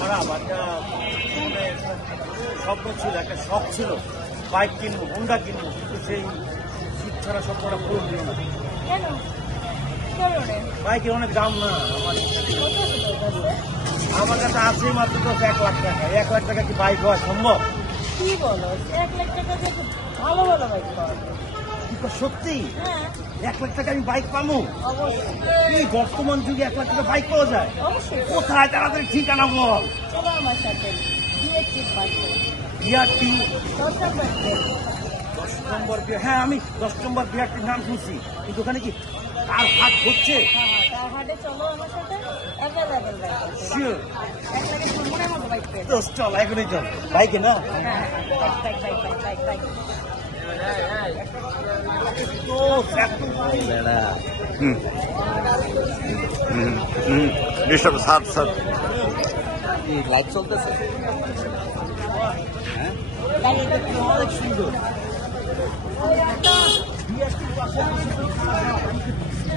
খারাপ একটা স্বপ্ন ছিল, একটা শখ ছিল বাইক কিনবো, হোন্ডা কিনবো, কিন্তু সেই শীত ছাড়া স্বপ্নটা পূরণ হলো না। বাইকের অনেক দাম না। আমার কাছে আছে মাত্র তো 1 লাখ টাকা। 1 লাখ টাকা কি বাইক হওয়া সম্ভব? কি বলো, 1 লাখ টাকা দিয়ে ভালো ভালো বাইক পাওয়া যায়। সত্যি হ্যাঁ 1 লাখ টাকা আমি বাইক পাবো? অবশ্যই। এই বর্তমান যুগে 1 লাখ টাকা বাইক পাওয়া যায়? অবশ্যই। কোথায়? তাড়াতাড়ি ঠিকানা বল। চলো আমার সাথে বিআরটি 10 নম্বর 10 নম্বর। হ্যাঁ আমি 10 নম্বর বিআরটির নাম শুনছি, কিন্তু ওখানে কি কার হাট হচ্ছে? তার হাটে চলো আমার সাথে। অ্যাভেলেবেল বাইক আছে। শিওর। 1 লাখের সম্মানের মতো বাইক পেয়ে তো চল, এখনই চল। বাইকে না বাইক তো ডিস্টার্ব স্যার স্যার লাইট চলতেছে। হ্যাঁ অনেক সুন্দর।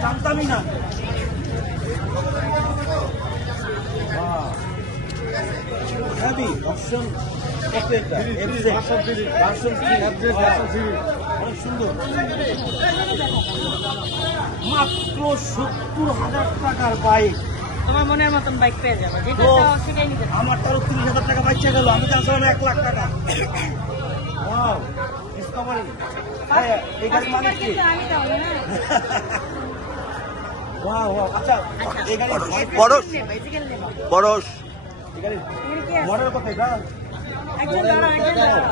জানতামই না। হ্যাভি অপশন কত এটা? অনেক সুন্দর। মাত্র 70,000 টাকার বাইক। তোমার মনের মতন বাইক পেয়ে যাবে, যেটা তো চাও সেটাই নিতে পারো। আমার 30,000 টাকা বাইক গেল, আমি জানছিলাম 1 লাখ টাকা। Wow Discovery. এই গাড়ির মালিক কি? আমি তাহলে না ওয়াও ওয়াও। আচ্ছা এই গাড়ি পরশ বাইসাইকেল নেবা। পরশ এই গাড়ি তুমি কি আছে? মডেল কত এটা? একজন দাঁড়াও, একজন দাঁড়াও।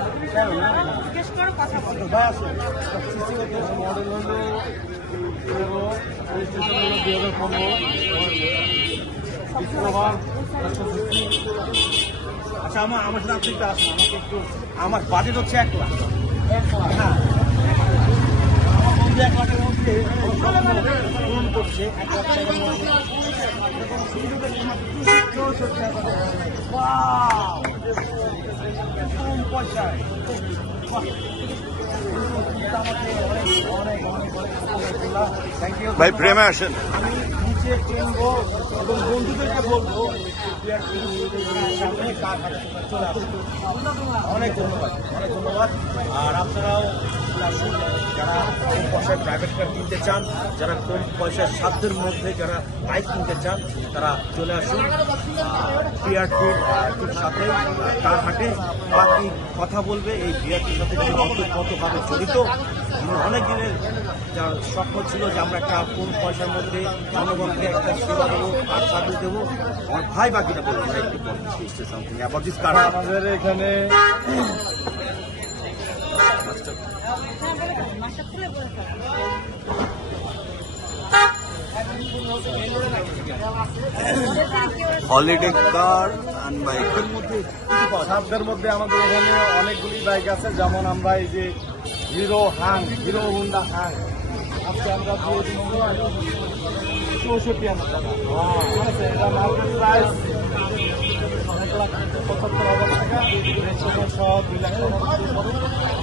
জিজ্ঞেস করো, কথা বলো। ভাই আসো। মডেল হলো রেজিস্ট্রেশন হলো 2015। আচ্ছা আমার সাথে আপনি একটু আসুন, আমাকে একটু, আমার বাজেট হচ্ছে 1 লাখ। হ্যাঁ আমার বন্ধু 1 লাখের মধ্যে পূরণ করছে। 1 লাখ টাকার মধ্যে কম পয়সায়। থ্যাংক ইউ ভাই প্রেমে আসেন। আমি নিচে কিনবো এবং বন্ধুদেরকে বলবো সামনে কার হাতে চলে আসুন। অনেক ধন্যবাদ, অনেক ধন্যবাদ। আর আপনারাও আসুন, যারা কম পয়সায় প্রাইভেট কার কিনতে চান, যারা কম পয়সার সাধ্যের মধ্যে যারা বাইক কিনতে চান, তারা চলে আসুন বিআরটির সাথে কার হাটে। বাকি কথা বলবে এই বিআরটির সাথে কতভাবে জড়িত। অনেক দিনের যার স্বপ্ন ছিল যে আমরা একটা কম পয়সার মধ্যে জনগণকে একটা সেবা দেবো আর সার্ভিস দেবো। আমার ভাই বাকিটা বলবো না, একটু সামথিং অ্যাবাউট দিস কার। আমাদের এখানে হলিডে কার অ্যান্ড বাইকের মধ্যে সাধ্যের মধ্যে আমাদের এখানে অনেকগুলি বাইক আছে, যেমন আমরা এই যে হিরো হোন্ডা হাং আজকে আমরা দিয়ে দিচ্ছি 64,000 টাকা। ঠিক আছে, এটা মার্কেট প্রাইস 1,75,000 টাকা। রেজিস্ট্রেশন সহ 2 লাখ টাকা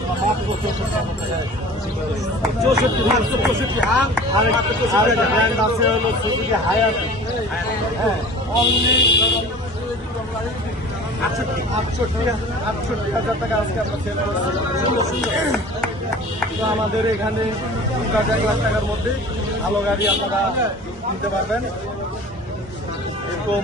আমরা মাত্র 64,000 টাকা। 64 হাং আর একটা ব্র্যান্ড আছে হলো সুজুকি হায়াতি। হ্যাঁ, অনলি 68,000 টাকা আজকে আমরা সেল করছি। তো আমাদের এখানে 1 লাখ টাকার মধ্যে ভালো গাড়ি আপনারা কিনতে পারবেন। এরকম